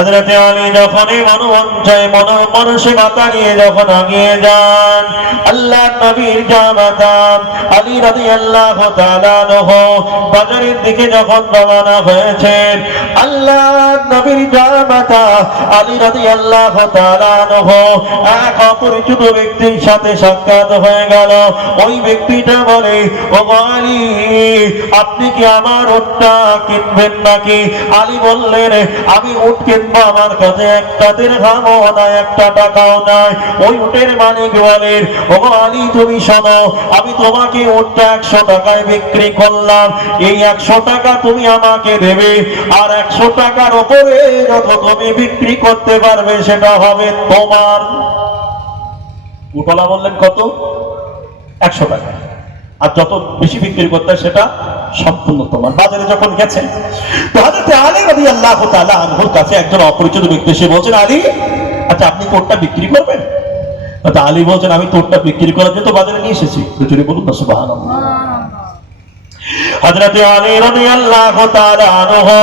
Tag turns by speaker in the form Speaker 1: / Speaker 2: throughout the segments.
Speaker 1: হজরতে আলী যখনই মনোমঞ্চায় মন মানসিকতা নিয়ে যখন আগিয়ে যান আল্লাহ নবীর জামাতা আলী রাদি আল্লাহ বাজারের দিকে যখন রওনা হয়েছেন আল্লাহ নবীর জামাতা আলী রাদি আল্লাহ এক অপরিচিত ব্যক্তির সাথে সাক্ষাৎ হয়ে গেল। ওই ব্যক্তিটা বলে, ও আলী, আপনি কি আমার ওটটা কিনবেন নাকি? আলী বললেন, আমি উট কিনবো আমার কাছে একটা দেড়হামও নাই একটা টাকাও নাই। ওই উটের মালিক বলেন ও আলী, তুমি শোনো, আমি তোমাকে উটটা একশো টাকায় বিক্রি করলাম। এই একশো টাকা তুমি আমাকে দেবে, আর একশো টাকার ওপরে যত তুমি বিক্রি করতে পারবে, সেটা হবে তোমার উটলা বললেন, কত? একশো টাকা। আর যত বেশি বিক্রি করতে সেটা সম্পূর্ণ তোমার বাজারে যখন গেছেন তো হাজরতে আলী রবি আল্লাহ তাআলা আনহুর কাছে একজন অপরিচিত ব্যক্তি এসে বলছেন, আলী আচ্ছা আপনি কোটটা বিক্রি করবেন? আলী বলছেন, আমি তোরটা বিক্রি করার জন্য বাজারে নিয়ে এসেছি। তো চুরি বলুন না সুবহানাল্লাহ। হযরতে আলী তাআলা আনহু,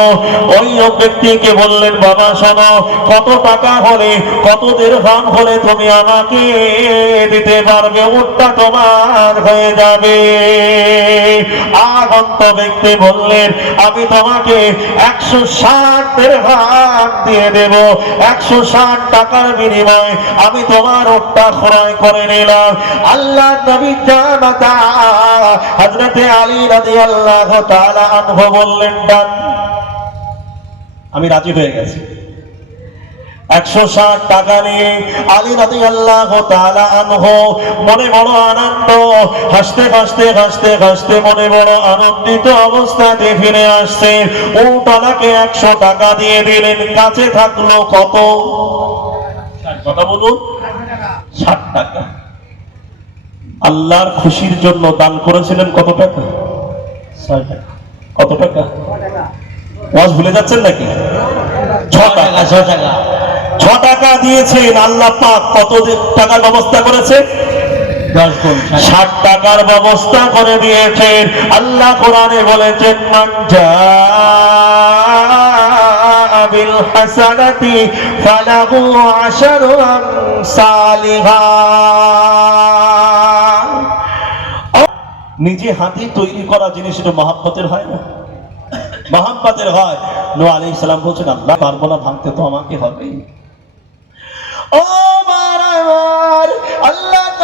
Speaker 1: ওই ব্যক্তিকে বললেন, বাবা, শোনো, কত টাকা হলে, কত দিরহাম হলে তুমি আমাকে দিতে পারবে? উটটা তোমার হয়ে যাবে। আগন্ত ব্যক্তি বললেন, আমি তোমাকে একশো ষাট দিরহাম দিয়ে দেব। একশো ষাট টাকার বিনিময়ে আমি তোমার উটটা ক্রয় করে নিলাম। আল্লাহ নবী জামাতা হযরতে আলী আমি রাজি হয়ে গেছি। একশো ষাট টাকা নিয়ে আলী রাদি আল্লাহ আনহু মনে বড় আনন্দ, হাসতে হাসতে হাসতে হাসতে মনে বড় আনন্দিত অবস্থাতে ফিরে আসছে। উটালাকে একশো টাকা দিয়ে দিলেন, কাছে থাকল কত? কথা বলুন। ষাট টাকা। আল্লাহর খুশির জন্য দান করেছিলেন কত টাকা? ছয় টাকা। কত টাকা? ওয়াজ ভুলে যাচ্ছেন নাকি? ছ টাকা ছ টাকা। ছ টাকা দিয়েছেন আল্লাহ পাক কত টাকার ব্যবস্থা করেছে? ষাট। টাকার ব্যবস্থা করে দিয়েছেন। আল্লাহ কোরআনে বলেছেন মান বিল হাসানাতি ফালাহু আশারু আমসালিহা নিজে হাতে তৈরি করা জিনিস এটা মহাব্বতের হয় না। মহাব্বতের হয়। নো আলি ইসলাম বলছেন, আল্লাহ পারব না ভাঙতে তো আমাকে হবেই। ও মার আল্লাহ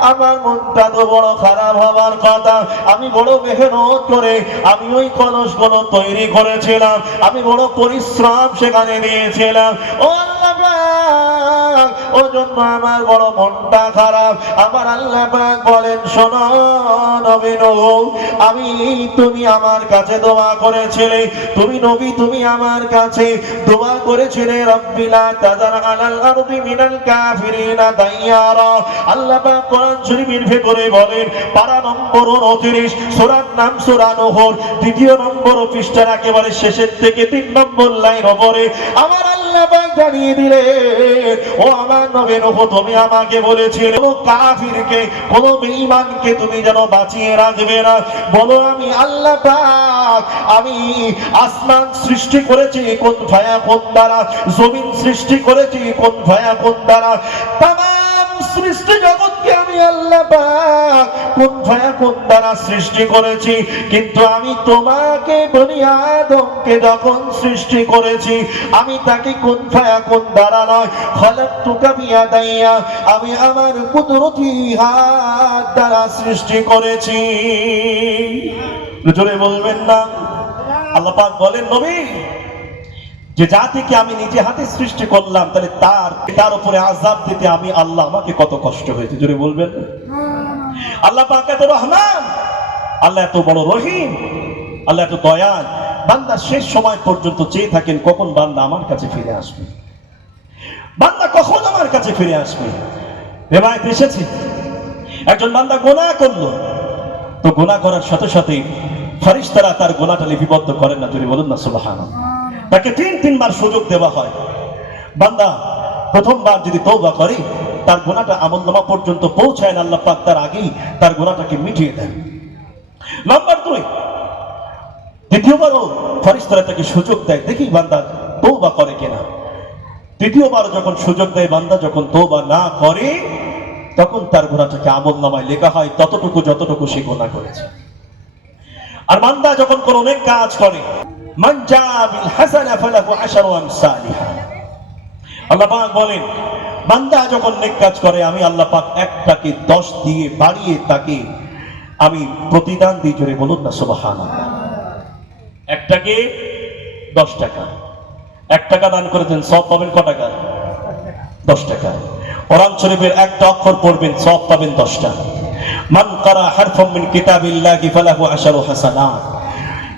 Speaker 1: আমার মনটা তো বড় খারাপ হবার কথা। আমি বড় মেহনত করে আমি ওই কলসগুলো তৈরি করেছিলাম। আমি বড় পরিশ্রম সেখানে দিয়েছিলাম। ও আল্লাহ পাক ও জন্য আমার বড় মনটা খারাপ। আল্লাহ বলেন নবী আমি তুমি আমার কাছে দোয়া করেছিলে। তুমি নবী, তুমি আমার কাছে দোয়া করেছিলে। রব্বিলা তাজার আল্লাহ কোরআন শরীফের বলেন, পারা নম্বর 29 সূরার নাম সূরা নহর। দ্বিতীয় নম্বর পৃষ্ঠার একেবারে শেষের থেকে তিন নম্বর লাইন ওপরে, আমার আল্লাহ পাক জানিয়ে দিলে, ও আমার নবী নূহ তুমি আমাকে বলেছিলে, কোন কাফিরকে, কোন বেঈমানকে তুমি যেন বাঁচিয়ে রাখবে না। বলো আমি আল্লাহ পাক, আমি আসমান সৃষ্টি করেছি, কোন ভয়া কোন দ্বারা, জমিন সৃষ্টি করেছি, কোন ভয়া কোন দ্বারা। তাম সৃষ্টি জগৎকে আমি আল্লাহ কোন ভায়া, কোন দ্বারা সৃষ্টি করেছি? কিন্তু আমি তোমাকে বনি আদমকে যখন সৃষ্টি করেছি, আমি তাকে কোন ভায়া, কোন দ্বারা নয়। তুকা বিয়া দাইয়া আমি আমার কুদরতি হাত দ্বারা সৃষ্টি করেছি। জোরে বলবেন না? আল্লাহ পাক বলেন, নবী যে জাতিকে আমি নিজে হাতে সৃষ্টি করলাম, তাহলে তার তার উপরে আজাব দিতে আমি আল্লাহ আমাকে কত কষ্ট হয়েছে, জোরে বলবেন? আল্লাহ পাক এত রহমান, আল্লাহ এত বড় রহিম, আল্লাহ এত দয়াল। বান্দা শেষ সময় পর্যন্ত চেয়ে থাকেন, কখন বান্দা আমার কাছে ফিরে আসবে? বান্দা কখন আমার কাছে ফিরে আসবে? রেবায়ত এসেছে। একজন বান্দা গোনা করল। তো গোনা করার সাথে সাথে ফারিস্তারা তার গোনাটা লিপিবদ্ধ করেন না যদি বলুন না সুবাহান তাকে তিন, তিনবার সুযোগ দেওয়া হয়। বান্দা, প্রথমবার যদি তৌবা করে, তার গোনাটা আমলনামা পর্যন্ত পৌঁছায় না, আল্লাহ পাক তার আগেই তার গোনাটাকে মিটিয়ে দেন। নাম্বার দুই, দ্বিতীয়বারও ফরিস্তারা তাকে সুযোগ দেয়। দেখি বান্দা তৌবা করে কিনা। তৃতীয়বার যখন সুযোগ দেয়, বান্দা যখন তৌবা না করে, তখন তার গোনাটাকে আমল নামায় লেখা হয়, ততটুকু যতটুকু সে গোনা করেছে। আর বান্দা যখন কোন অনেক কাজ করে মান জাআ বিল হাসানা ফালাহু আশারু আমসালিহা আল্লাহ পাক বলেন, বান্দা যখন নেক কাজ করে, আমি আল্লাহ পাক একটাকে দশ দিয়ে বাড়িয়ে তাকে আমি প্রতিদান দিই জোরে বলুন না, সুবহানাল্লাহ। একটাকে দশ টাকা। এক টাকা দান করেছেন, সব পাবেন ক টাকা? দশ টাকা। কোরআন শরীফের একটা অক্ষর পড়বেন, সব পাবেন দশটা মান কারা হারফম মিন কিতাবিল্লাহি ফালাহু আশারু হাসানাত।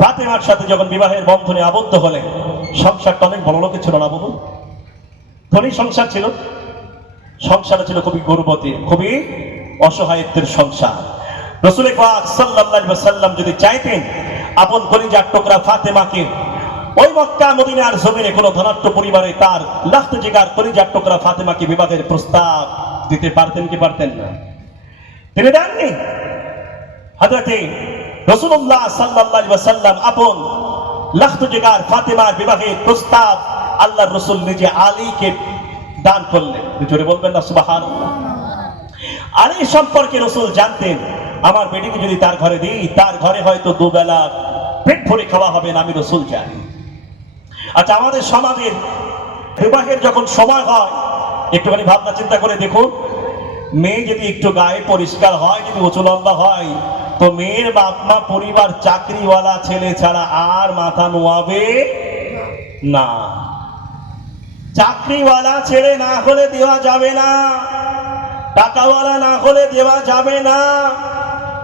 Speaker 1: ফাতেমার সাথে যখন বিবাহের বন্ধনে আবদ্ধ হলেন সংসারটা অনেক বড় লোকের ছিল না বলুন ধনী সংসার ছিল। সংসারটা ছিল খুবই গর্বতী, খুবই অসহায়ত্বের সংসার। রসুল ওয়াসাল্লাম যদি চাইতেন, আপন কলিজার টুকরা ফাতেমাকে ওই মক্কা মদিনার জমিনে কোনো ধনাঢ্য পরিবারে তার লাখত জিগার কলিজার টুকরা ফাতেমাকে বিবাহের প্রস্তাব দিতে পারতেন কি পারতেন না? তিনি দেননি। হাজরতে রসুল্লাহ সাল্লাল্লাহু আলাইহি ওয়াসাল্লাম আপন লাখত জিগার ফাতেমার বিবাহের প্রস্তাব আল্লাহ রসুল নিজে আলীকে দান করলেন। জোরে বলবেন না, সুবহানাল্লাহ। আলী সম্পর্কে রসুল জানতেন, আমার বেটিকে যদি তার ঘরে দিই, তার ঘরে হয়তো দুবেলা পেট ভরে খাওয়া হবে না, আমি রসুল জানি। আচ্ছা আমাদের সমাজের বিবাহের যখন সময় হয়, একটুখানি ভাবনা চিন্তা করে দেখুন, মেয়ে যদি একটু গায়ে পরিষ্কার হয়, যদি উঁচু লম্বা হয় তো মেয়ের বাপ মা পরিবার চাকরিওয়ালা ছেলে ছাড়া আর মাথা নোয়াবে না। চাকরিওয়ালা ছেড়ে না হলে দেওয়া যাবে না। টাকাওয়ালা না হলে দেওয়া যাবে না।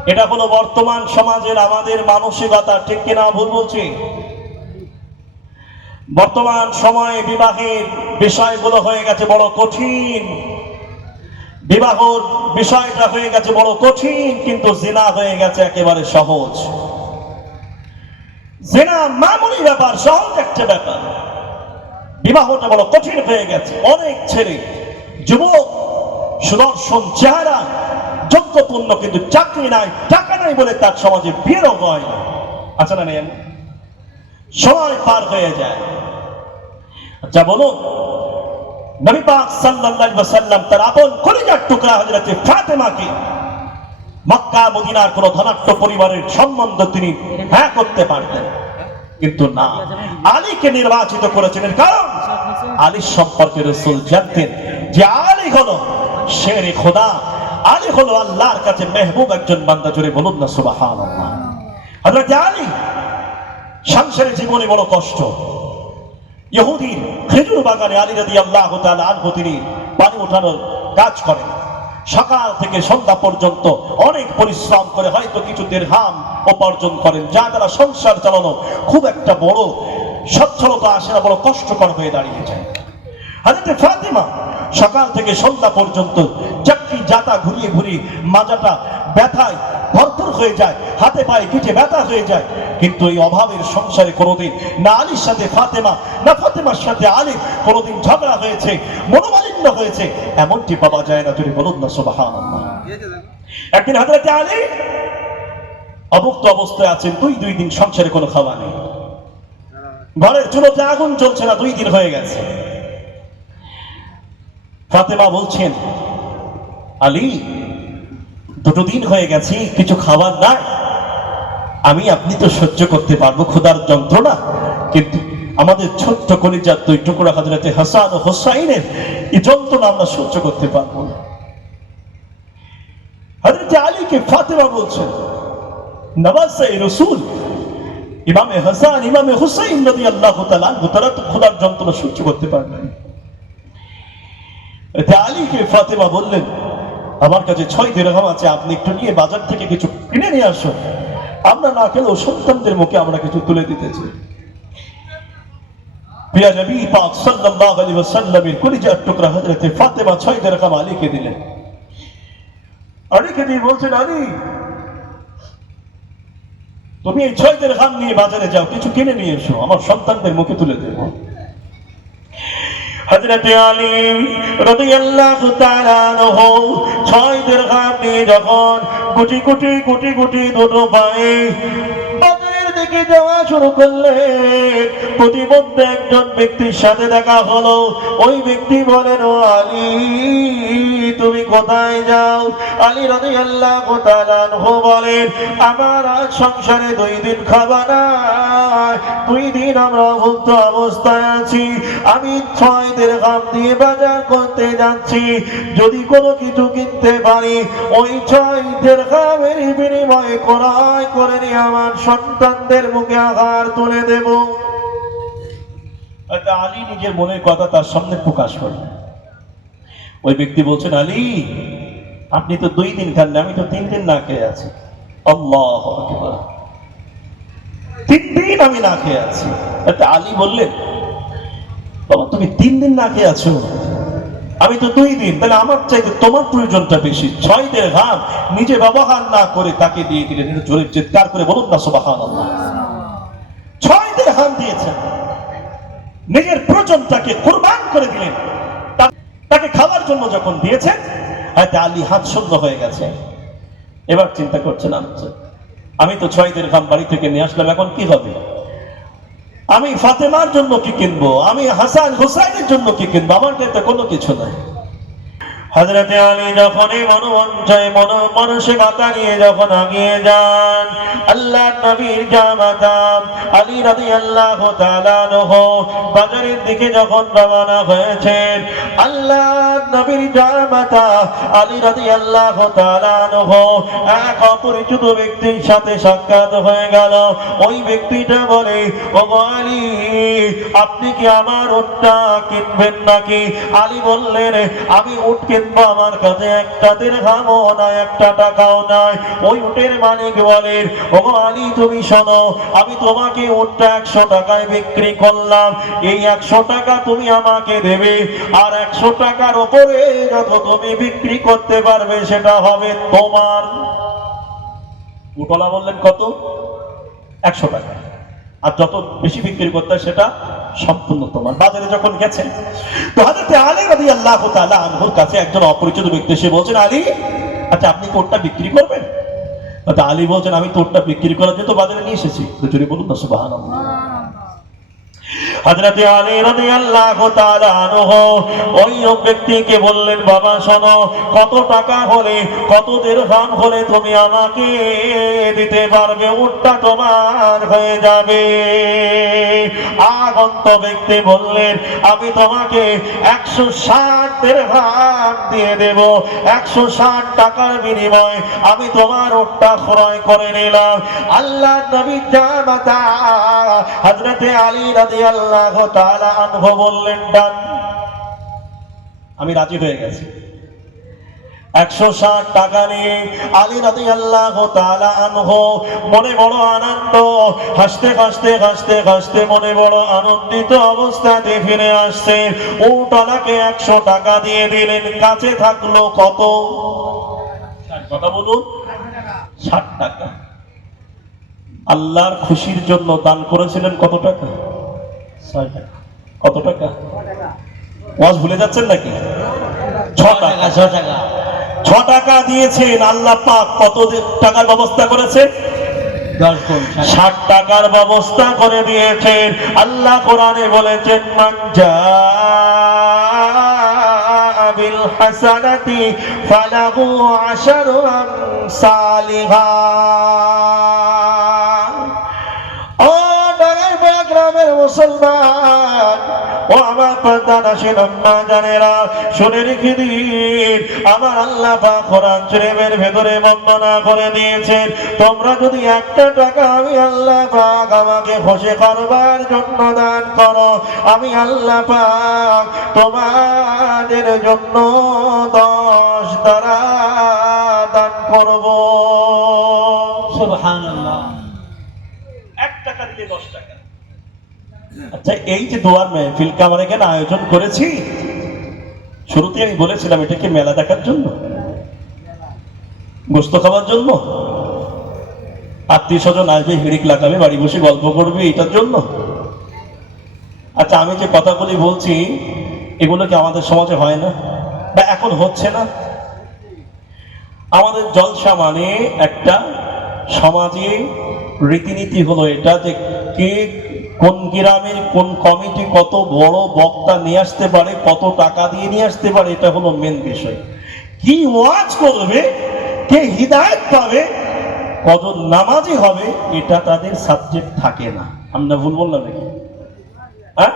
Speaker 1: এটা হলো বর্তমান সমাজের আমাদের মানসিকতা, ঠিক কিনা ভুল বলছি? বর্তমান সময়ে বিবাহের বিষয়গুলো হয়ে গেছে বড় কঠিন। বিবাহর বিষয়টা হয়ে গেছে বড় কঠিন, কিন্তু জেনা হয়ে গেছে একেবারে সহজ। জেনা মামুলি ব্যাপার, সহজ একটা ব্যাপার। বিবাহটা বড় কঠিন হয়ে গেছে। অনেক ছেলে, যুবক, সুদর্শন চেহারা যোগ্যপূর্ণ কিন্তু চাকরি নাই, টাকা নাই বলে তার সমাজে বিয়েরও হয় না। আচ্ছা না সময় পার হয়ে যায়। আচ্ছা বলুন নবী সাল্লাল্লাহু ওয়াসাল্লাম তার আপন কলিজার টুকরা হযরত ফাতেমাকে মক্কা, মদিনার কোন পরিবারের সম্বন্ধ তিনি হ্যাঁ করতে পারতেন। কিন্তু না, আলীকে নির্বাচিত করেছেন কারণ আলীর সম্পর্কে রসুল জানতেন যে আলী হলো শেরে খোদা, আলী হলো আল্লাহর কাছে মেহবুব একজন বান্দা জুড়ে বলুন না হযরত আলী সংসারের জীবনে বড় কষ্ট। ইহুদির খেজুর বাগানে আলী আল্লাহ আনহু তিনি পানি ওঠানোর কাজ করেন। সকাল থেকে সন্ধ্যা পর্যন্ত অনেক পরিশ্রম করে হয়তো কিছু উপার্জন করেন, যা সংসার চালানো খুব একটা বড় সচ্ছলতা আসে না, বড় কষ্টকর হয়ে দাঁড়িয়ে যায় হাজরতে ফাতিমা সকাল থেকে সন্ধ্যা পর্যন্ত চাকরি জাতা ঘুরিয়ে ঘুরিয়ে মাজাটা ব্যথায় ভরপুর হয়ে যায়, হাতে পায়ে পিঠে ব্যথা হয়ে যায় কিন্তু এই অভাবের সংসারে কোনোদিন না আলীর সাথে ফাতেমা, না ফাতেমার সাথে আলী কোনোদিন ঝগড়া হয়েছে, মনোমালিন্য হয়েছে, এমনটি পাওয়া যায় না যদি বলুন না সুবাহান একদিন হাজরাতে আলী অভুক্ত অবস্থায় আছেন, দুই দুই দিন সংসারে কোনো খাওয়া নেই। ঘরের চুলোতে আগুন জ্বলছে না, দুই দিন হয়ে গেছে। ফাতেমা বলছেন, আলী, দুটো দিন হয়ে গেছে, কিছু খাবার নাই। আমি আপনি তো সহ্য করতে পারব ক্ষুধার যন্ত্রণা। কিন্তু আমাদের ছোট্ট কলিজার দুই টুকরা হাজরাতে হাসান ও হোসাইনের, এই যন্ত্রণা আমরা সহ্য করতে পারব না। হাজরতে আলীকে ফাতেমা বলছেন রসুল। ইমামে হাসান, ইমামে হুসাইন নদী আল্লাহ তারা তো খোদার যন্ত্রণা সহ্য করতে পারবেন এতে আলীকে ফাতেমা বললেন, আমার কাছে ছয় দেড়হাম আছে, আপনি একটু নিয়ে বাজার থেকে কিছু কিনে নিয়ে আসুন। আমরা না খেলেও সন্তানদের মুখে আমরা কিছু তুলে দিতেছি। নবী কলিজার টুকরা ছয় আলীকে দিলেন। আলীকে দিয়ে বলছেন, আলী, তুমি এই ছয় দেড়হাম নিয়ে বাজারে যাও, কিছু কিনে নিয়ে এসো, আমার সন্তানদের মুখে তুলে দেবো। হযরত আলী রাদিয়াল্লাহু তাআলা আনহু ছয় নিয়ে যখন কোটি কোটি কোটি কোটি দুটো বাজারের দিকে যাওয়া শুরু করলেন প্রতিমধ্যে একজন ব্যক্তির সাথে দেখা হলো। ওই ব্যক্তি বলেন আলী, তুমি কোথায় যাও? আলী তাআলা আনহু বলেন, আমার আজ সংসারে দুই দিন খাবার দুই দিন আমরা ভুক্ত অবস্থায় আছি। আমি ছয় দেড়হাম দিয়ে বাজার করতে যাচ্ছি। যদি কোনো কিছু কিনতে পারি, ওই ছয় দেড়হামের বিনিময়ে ক্রয় করে নিয়ে আমার সন্তানদের মুখে আঘাত তুলে দেব। আলী নিজের মনের কথা তার সামনে প্রকাশ করলেন ওই ব্যক্তি বলছেন, আলী, আপনি তো দুই দিন খান আমি তো তিন দিন না খেয়ে আছি। তিন দিন আমি না খেয়ে আছি। আলী বললেন, বাবা, তুমি তিন দিন না খেয়ে আছো? আমি তো দুই দিন, তাহলে আমার চাইতে তোমার প্রয়োজনটা বেশি। ছয় দের ঘাম নিজে ব্যবহার না করে তাকে দিয়ে দিলেন। জোরে চিৎকার করে বলুন না সুবাহান ছয় দের হাম দিয়েছেন। নিজের প্রয়োজনটাকে কোরবান করে দিলেন। তাকে খাওয়ার জন্য যখন দিয়েছেন, হয়তো আলী হাত শূন্য হয়ে গেছে। এবার চিন্তা করছেন আমি তো ছয় দের ঘাম বাড়ি থেকে নিয়ে আসলাম, এখন কি হবে? আমি ফাতেমার জন্য কি কিনবো? আমি হাসান হোসাইনের জন্য কি কিনবো? আমার কাছে কোনো কিছু নাই। হজরতে আলী যখন এই মনোমঞ্চয় মন নিয়ে যখন আগিয়ে যান আল্লাহ নবীর আলী রাদি আল্লাহ বাজারের দিকে যখন আল্লাহ নবীর জামাতা আলী রাদি আল্লাহ এক অপরিচিত ব্যক্তির সাথে সাক্ষাৎ হয়ে গেল। ওই ব্যক্তিটা বলে ও আপনি কি আমার উটটা কিনবেন নাকি? আলী বললেন, আমি উট কিনবো, আমার কাছে একটা দেড়হামও নাই, একটা টাকাও নাই। ওই উটের মালিক বলেন, ও আলী, তুমি শোনো, আমি তোমাকে উটটা একশো টাকায় বিক্রি করলাম। এই একশো টাকা তুমি আমাকে দেবে, আর একশো টাকার ওপরে যত তুমি বিক্রি করতে পারবে, সেটা হবে তোমার। উটলা বললেন কত? একশো টাকা। আর যত বেশি বিক্রি করতে সেটা সম্পূর্ণ তোমার। বাজারে যখন গেছেন তো হাজরতে আলী রাদি আল্লাহ তাআলা আনহুর কাছে একজন অপরিচিত ব্যক্তি এসে বলছেন, আলী আচ্ছা আপনি কোটটা বিক্রি করবেন? আলী বলছেন আমি তোরটা বিক্রি করার জন্য বাজারে নিয়ে এসেছি। জোরে বলুন না সুবহানাল্লাহ। হযরতে আলী তাআলা আনহু, ওই ব্যক্তিকে বললেন, বাবা, শোনো, কত টাকা হলে, কত দিরহাম হলে তুমি আমাকে দিতে পারবে? উটটা তোমার হয়ে যাবে। আগন্ত ব্যক্তি বললেন, আমি তোমাকে একশো ষাট দিরহাম দিয়ে দেব। একশো ষাট টাকার বিনিময়ে আমি তোমার উটটা ক্রয় করে নিলাম। আল্লাহ নবী জামাতা হযরতে আলী আনহু বললেন ডান আমি রাজি হয়ে গেছি। একশো ষাট টাকা নিয়ে আলী রাদি আল্লাহ আনহো মনে বড় আনন্দ, হাসতে হাসতে হাসতে হাসতে মনে বড় আনন্দিত অবস্থাতে ফিরে আসছে। উটলাকে একশো টাকা দিয়ে দিলেন, কাছে থাকল কত? কথা বলুন। ষাট টাকা। আল্লাহর খুশির জন্য দান করেছিলেন কত টাকা? ছয় টাকা। কত টাকা? ওয়াজ ভুলে যাচ্ছেন নাকি? ছ টাকা। ছ টাকা। ছ টাকা দিয়েছেন আল্লাহ পাক কত টাকার ব্যবস্থা করেছেন? ষাট। টাকার ব্যবস্থা করে দিয়েছেন আল্লাহ কোরআনে বলেছেন মানজা বিল হাসানাতি ফালাহু আশারু গ্রামের মুসলমান, ও আমার পর্দানা শিরম্মা জানেরা, শুনে রেখে দিন, আমার আল্লাহ পাক কোরআন শরীফের ভেতরে বর্ণনা করে দিয়েছেন। তোমরা যদি একটা টাকা আমি আল্লাহ পাক আমাকে খুশি করবার জন্য দান করো, আমি আল্লাহ পাক তোমাদের জন্য দশ দ্বারা দান করব
Speaker 2: সুবহানাল্লাহ
Speaker 1: এক টাকা দিলে দশ টাকা আচ্ছা এই যে দোয়ার মেহফিলকে আমরা এখানে আয়োজন করেছি, শুরুতে আমি বলেছিলাম এটা কি মেলা দেখার জন্য, গোস্ত খাওয়ার জন্য। আত্মীয় স্বজন আসবে, হিড়িক লাগাবে, বাড়ি বসে গল্প করবে এটার জন্য। আচ্ছা আমি যে কথাগুলি বলছি, এগুলো কি আমাদের সমাজে হয় না? বা এখন হচ্ছে না? আমাদের জলসা মানে একটা সমাজে রীতিনীতি হলো এটা যে কে কোন গ্রামের কোন কমিটি কত বড় বক্তা নিয়ে আসতে পারে, কত টাকা দিয়ে নিয়ে আসতে পারে, এটা হলো মেন বিষয়। কি ওয়াজ করবে, কে হৃদায়ত পাবে, কজন নামাজি হবে, এটা তাদের সাবজেক্ট থাকে না। আমরা ভুল বললাম নাকি? হ্যাঁ?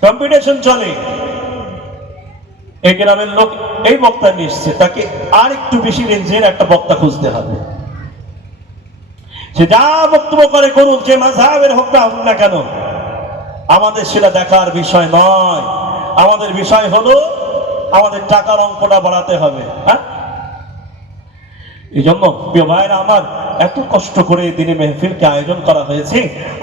Speaker 1: কম্পিটিশন চলে। এই গ্রামের লোক এই বক্তা নিয়ে এসছে, তাকে আর একটু বেশি রেঞ্জের একটা বক্তা খুঁজতে হবে। সে যা বক্তব্য করে করুক যে মাঝাবের হোক না হোক না কেন, আমাদের সেটা দেখার বিষয় নয়। আমাদের বিষয় হলো, আমাদের টাকার অঙ্কটা বাড়াতে হবে হ্যাঁ? এই জন্য প্রিয় ভাইরা আমার এত কষ্ট করে দিনে মেহফিলকে আয়োজন করা হয়েছে।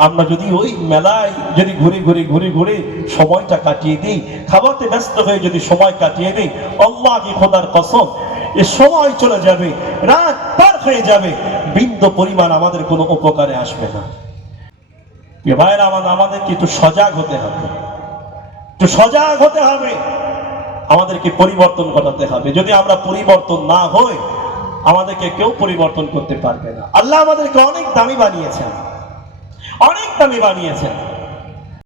Speaker 1: আমরা যদি ওই মেলায় যদি ঘুরে ঘুরে ঘুরে ঘুরে সময়টা কাটিয়ে দিই, খাবারতে ব্যস্ত হয়ে যদি সময় কাটিয়ে দিই, আল্লাহ কি খোদার কসম, এ সময় চলে যাবে, রাত পার হয়ে যাবে। বিন্দু পরিমাণ আমাদের কোনো উপকারে আসবে না। ভাইরা আমার আমাদেরকে একটু সজাগ হতে হবে। একটু সজাগ হতে হবে। আমাদেরকে পরিবর্তন ঘটাতে হবে। যদি আমরা পরিবর্তন না হই, আমাদেরকে কেউ পরিবর্তন করতে পারবে না। আল্লাহ আমাদেরকে অনেক দামি বানিয়েছেন। অনেক দামি বানিয়েছেন।